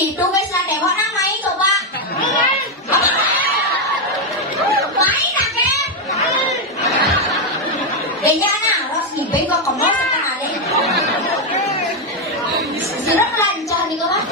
gitu guys lah tengok nah main coba. Main lah ke. Kaya na, ros ibig ko kamo sa kanalin. Sirap lancar nih kok.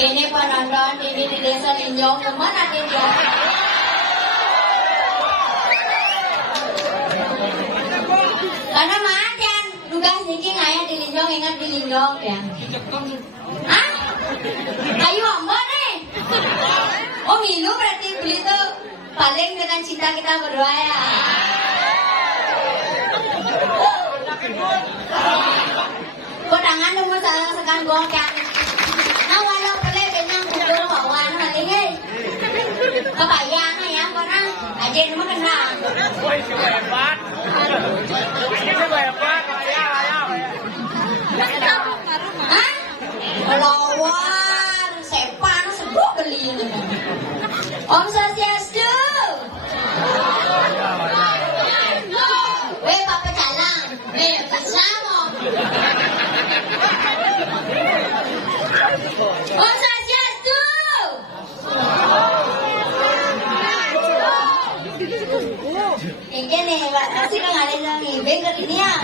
Ini penonton ini di desa Linjong kemana nih dia? Karena macan tugas niki ngaya di Linjong ingat di Linjong ya. Hah? Ayo aman nih. Oh milu berarti beli tuh paling dengan cinta kita berdua ya. Kok tangan nunggu salah sekan gongkan. Nah walau boleh dengan kumpul kawan hari ini. Kebayang ya karena aja nama kenal. Woi sebebat. Ini sebebat ya. Hah? Lawan sepan sebut beli ini. Om Swastiastu. Weh Papa Calang. Weh bersama. Om Swastiastu. Ini nih, Pak. Masih nggak ada yang ngibeng ke ini ya.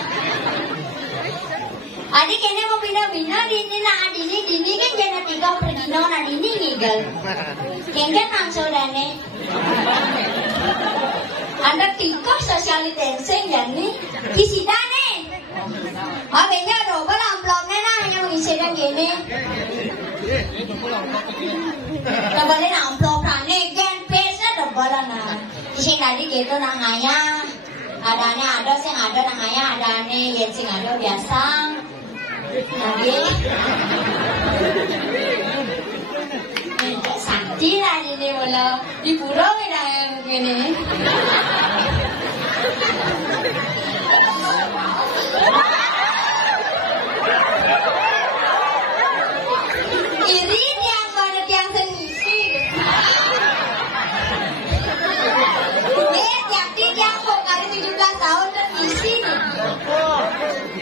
Adik ini mau pindah-pindah di ini nah dini kan jangan tinggal pergi nona dini ngigel. Kengken langsung dane. Anda tinggal social distancing dan nih isi dane. Abenya double amplopnya nah hanya mengisikan gini. Double amplop rane gen page-nya double nah. Isi tadi gitu nanganya. Adanya ada sih ada nanganya ada nih gen sing ada biasa. Lagi sakti lah ini malah di pura kita yang begini. Iri tiang pada tiang sendiri. Tiang kok kali 17 tahun dan isi nih.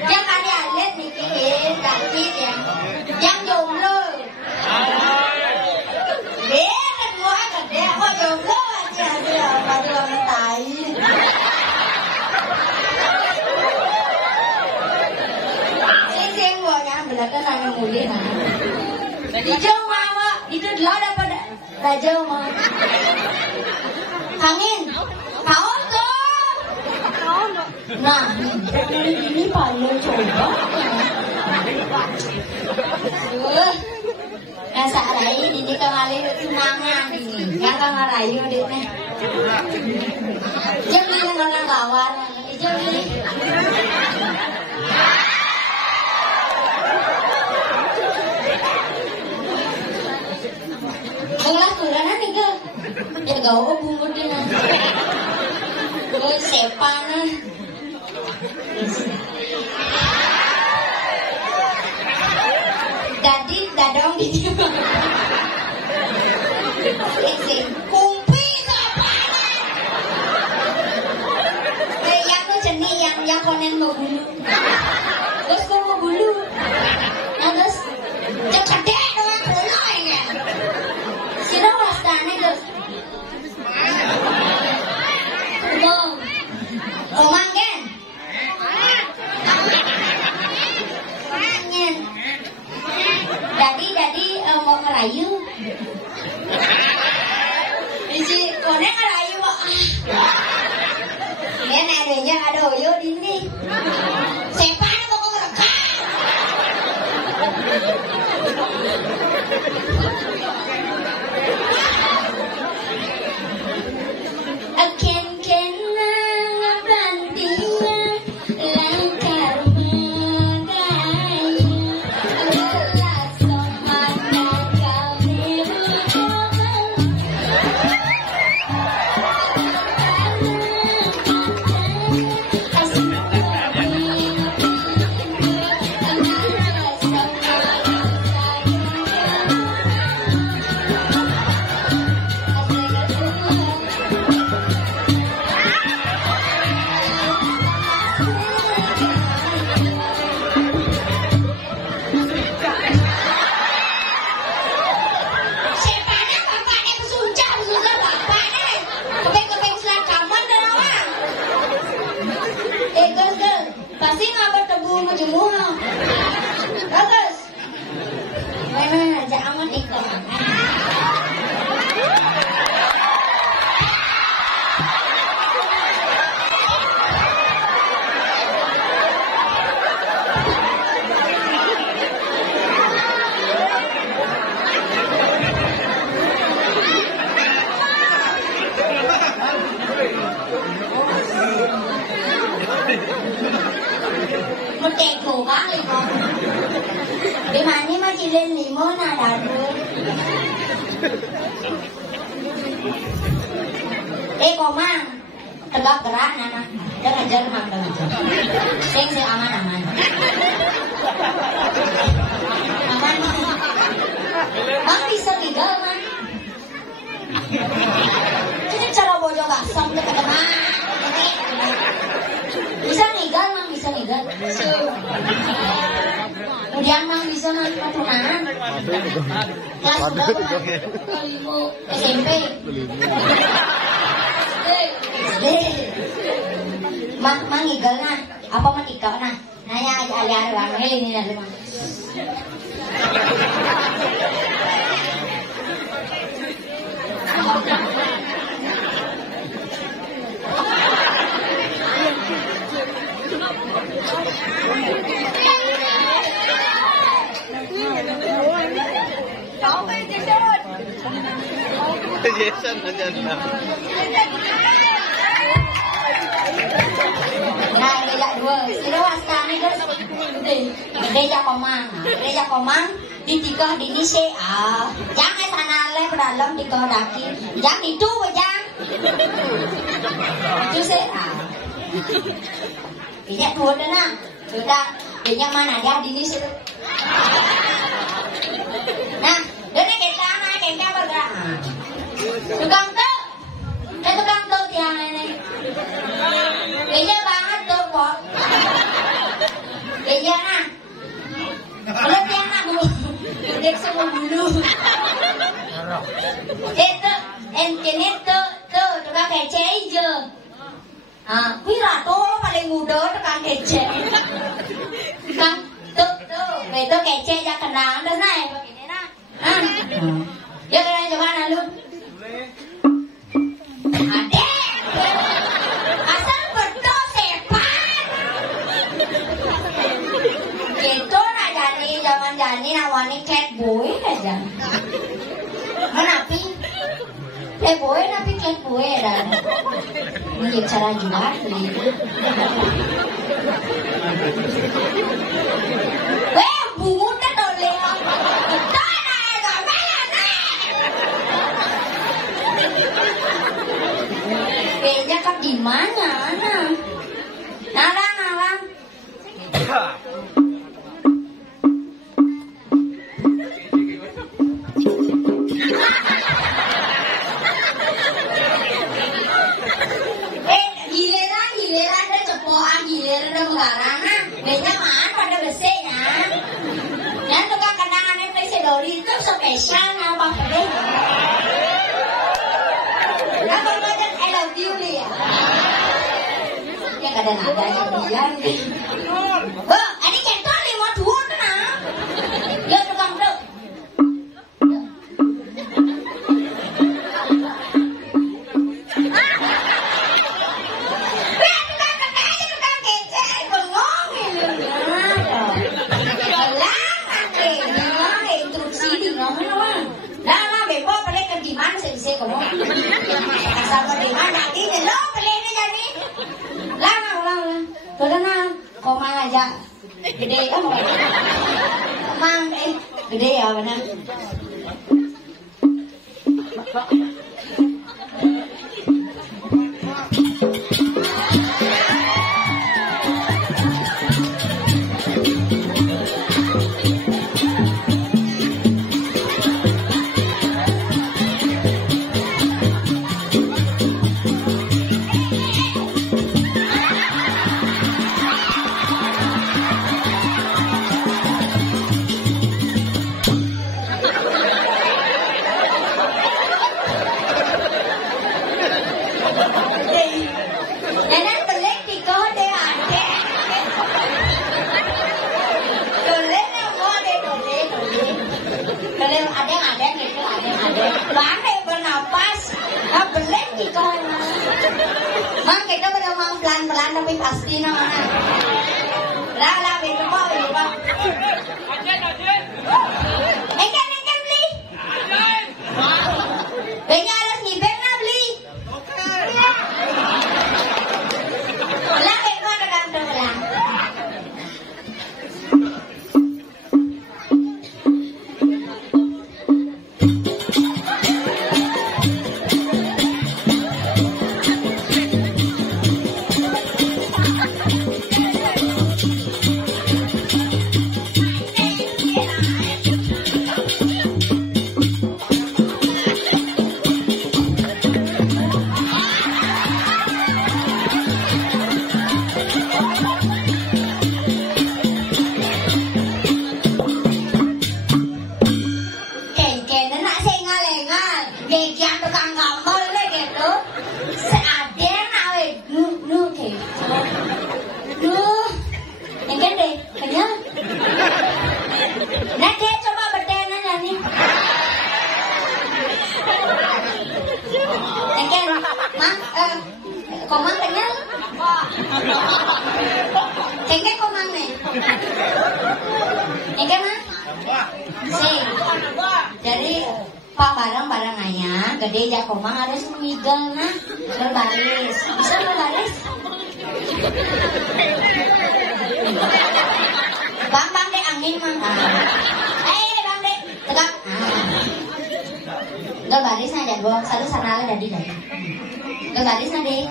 Yang kali alet nih ganti yang jomblo. Kan gua gede kok jomblo aja pada orang tai. Sing gua yang belakang nanya mulai nah. Hijau mah itu dah dapat hijau mah. Angin. Kau tuh. Nah, ini paling coba. Yang sarai ini kembali tunangan ini, yang ngarayu ini. Jangan dengan kawan, jangan. Kelas turun nih ke, ya gaul bungkus ini. Gue sepan. Jadi dadong di dia. Kumpi apa? Yang tuh jenis yang konen mau bulu. Terus kau mau bulu. Terus cekade doang bulu ya. Sira wastane terus. Omang kan? Sepane kok rekam. Akan kenang bantinya langkar medaya lelah somat kau pasti nggak bertebu majemuna. Bagus. Mana jangan ikut. Một kẹt khổ quá thì có. Cái mà nhưng mà chị lên lý mô là đạt được. Eh kok mang tegak gerak nana jangan jalan hamil sing aman aman mang bisa tinggal mang ini cara bojo gasam ke tengah bisa tinggal mang bisa tinggal kemudian mang bisa mang keturunan kelas berapa SMP mang igal na apa man ikaw na naya aja lang ini na limang Jason aja lah. Nah, beda dua. Sila wastani guys. Gereja Komang ditikah di Nise. Jangan sana le dalam tikah daki. Jangan itu jangan. Itu se. Ini dua dana. Sudah. Ini mana dia di Nise. Nah, ini kita bergerak. Tukang tuh tiang ini. Kayaknya banget tuh kok. Kayaknya nah. Kalau tiang nak dulu. Dek semua dulu. Kini tuh tukang kece aja. Wira tuh paling muda tukang kece. Tukang tuh. Betul kece aja kenal terus naik begini nah. Ya kalian coba nah lu. Adek, asal betul sepan. Gitu nak jadi zaman jadi nawani cat boy aja. Menapi, boy napi cat boy dah. Ini cara jual ni. Weh, bungut dah toleh. Kayaknya kan di mana? Nalang. Giliran dah cepoan, giliran dah mengarang. Kayaknya mana pada bersihnya. Yang tukang kenangan yang presiden itu spesial apa deh? Kadang-kadang dia ini centol 5 duit nah. Ya tukang tuh. Tukang kece bengong. aja gede kan mang gede ya benar Pandai bernapas, belik kita. Mang kita memang pelan-pelan tapi pasti namanya. Lah itu pak. Engkan beli. Benya harus nyibeng lah beli. Lah itu ada kantong lah. Komang kenyal? Kengke komang nih? Kengke mah? Sih. Jadi pak barang-barangnya gede ya komang harus migel nah berbaris. Bisa berbaris? Bang deh angin mah. Bang deh tegak. Berbaris aja gua satu sana jadi deh. Berbaris nanti.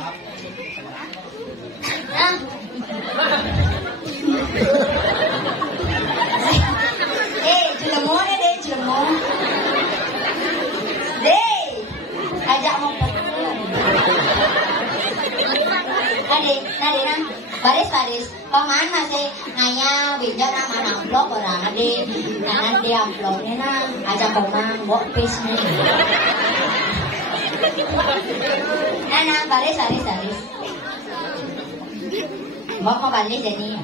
Jelemo deh, jelemo. Deh, ajak mau pergi. Nadi, baris. Paman masih ngaya bijak nama amplop orang ade. Nanti amplopnya na, ajak paman bawa pis nih. Nah, baris. Mau balik jadi.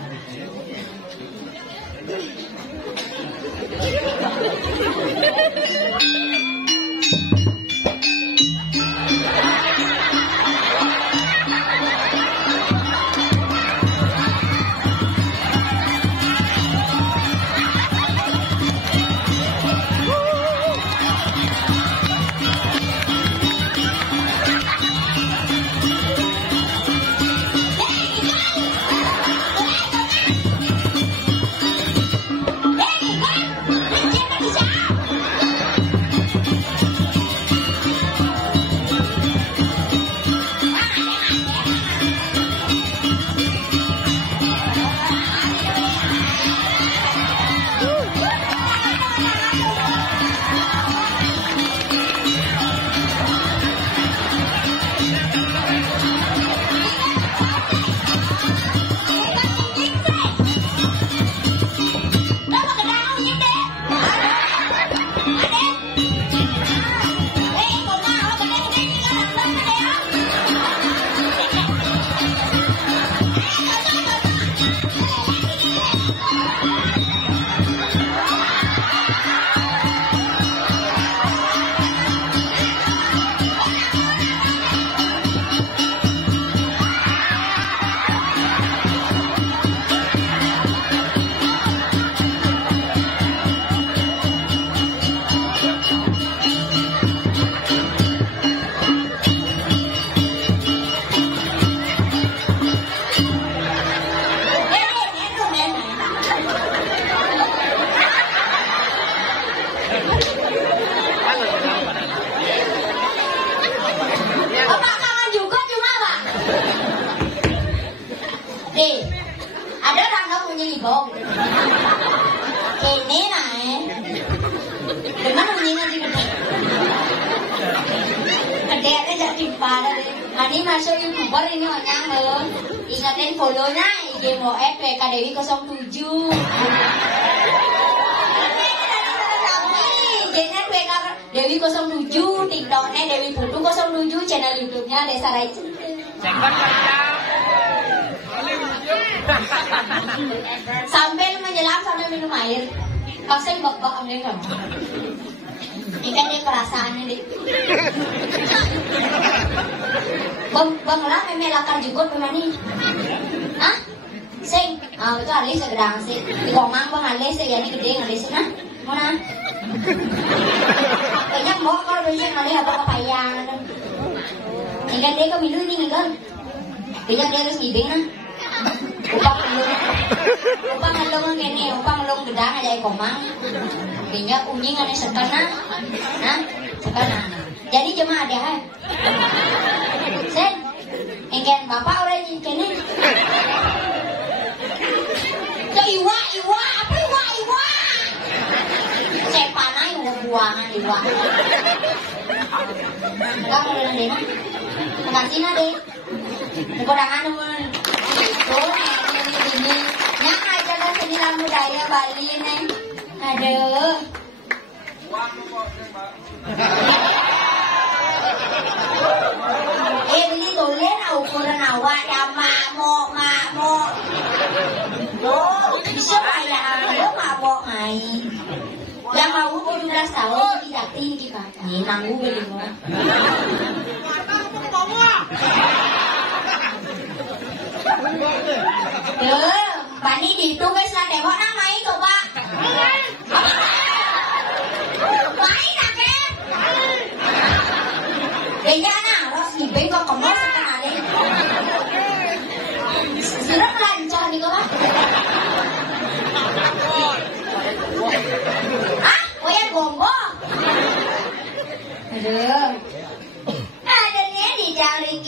ibok. Ini lah Demen menyengat di gede. Gede ada jadi pada deh. Ini masuk YouTuber ini orang loh. Ingatin follow-nya IG mau PK Dewi 07. Channel PK Dewi 07, TikToknya Dewi Putu 07, channel YouTube-nya Desa Raicu. Sambil menyelam sambil minum air. Pasal bak-bak ambil kamu. Ikan dia perasaannya deh. Bang lah memang lakar juga memang hah? Sing, itu alis segedang sih. Di komang bang alis ya ini gede alis nah. Mana? Kayaknya mau kalau bisa alis apa papaya. Ikan dia kau minum ini kan? Kayaknya dia harus ngibing nah. Upang ngelong gini, upang ngelong gedang aja komang. Kayaknya unying ada sekena, nah sekena. Jadi jemaah dia, sen, engken bapak orang kene. So iwa, apa iwa? Saya panai buangan iwa. Enggak mau dengan dia, makasih nade. Kurangan teman. Ini yang aja kan seniman budaya Bali nih. Aduh. Beli tulen ukuran awak ya mamo. Oh, bisa kayak apa mamo ngai. Yang mau 17 tahun tidak tinggi Pak. Ini nanggu beli murah. Bani di itu guys lah demo namai coba. Main aja. Kayaknya nah, harus dibeng kok kamu sekali. Sudah lancar nih kok. Ah, koyak gombo. Aduh.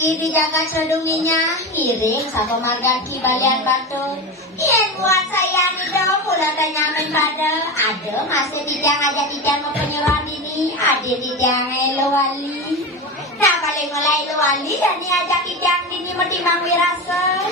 Dijaga sedunginya miring sama margaki balian batu. Ien buat saya nih dong mulai nyamin pada ada masih dijang aja dijang mau penyerahan ini ada dijang lewali. Nah paling mulai lewali dan diajak dijang ini metimbang wirasa.